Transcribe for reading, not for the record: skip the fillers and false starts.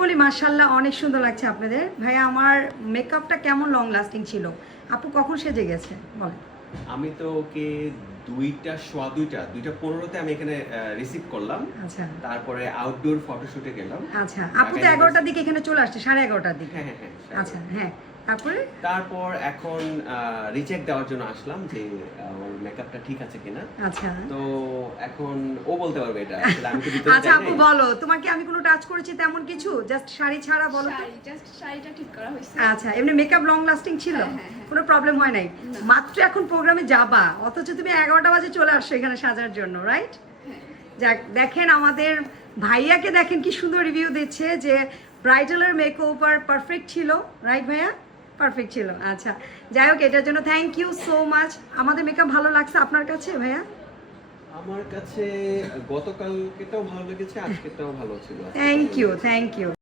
বলি মাশাআল্লাহ অনেক সুন্দর লাগছে আপনাদের। ভাইয়া আমার মেকআপটা কেমন লং লাস্টিং ছিল? আপু কখন সেজে গেছে বলেন? আমি তো ওকে 2:15 আমি এখানে রিসিভ করলাম। আচ্ছা তারপরে আউটডোর ফটোশুটে গেলাম। আচ্ছা, আপু তো 11টার দিকে এখানে চলে আসছে, 11:30টার দিকে। হ্যাঁ হ্যাঁ হ্যাঁ। আচ্ছা হ্যাঁ, তারপরে তারপর এখন রিচেক দেওয়ার জন্য আসলাম যে ওর মেকআপটা ঠিক আছে কিনা। আচ্ছা তো এখন ও বলতে পারবে এটা আসলে আমি তো ভিতরে আচ্ছা যাই আপু নাই। বলো, তোমাকে আমি কোনো টাচ করেছি তেমন কিছু? জাস্ট শাড়ি ছাড়া বলো তো। জাস্ট শাড়িটা ঠিক করা হয়েছে। আচ্ছা, এমনি মেকআপ লং লাস্টিং ছিল? হ্যাঁ, হ্যাঁ, হ্যাঁ। কোনো প্রবলেম হয় নাই? না। মাত্র এখন প্রোগ্রামে যাবা, অথচ তুমি 11টা বাজে চলে আসছো এখানে সাজার জন্য, রাইট? হ্যাঁ। যাক, দেখেন আমাদের ভাইয়াকে দেখেন কি সুন্দর রিভিউ দিচ্ছে যে ব্রাইডালের মেকওভার পারফেক্ট ছিল, রাইট ভাইয়া? পারফেক্ট ছিল। আচ্ছা, যাই হোক, এটার জন্য থ্যাংক ইউ সো মাচ। আমাদের মেকআপ ভালো লাগছে আপনার কাছে ভাইয়া? আমার কাছে গতকালকেটাও ভালো লেগেছে, আজকেরটাও ভালো ছিল। Thank you, thank you.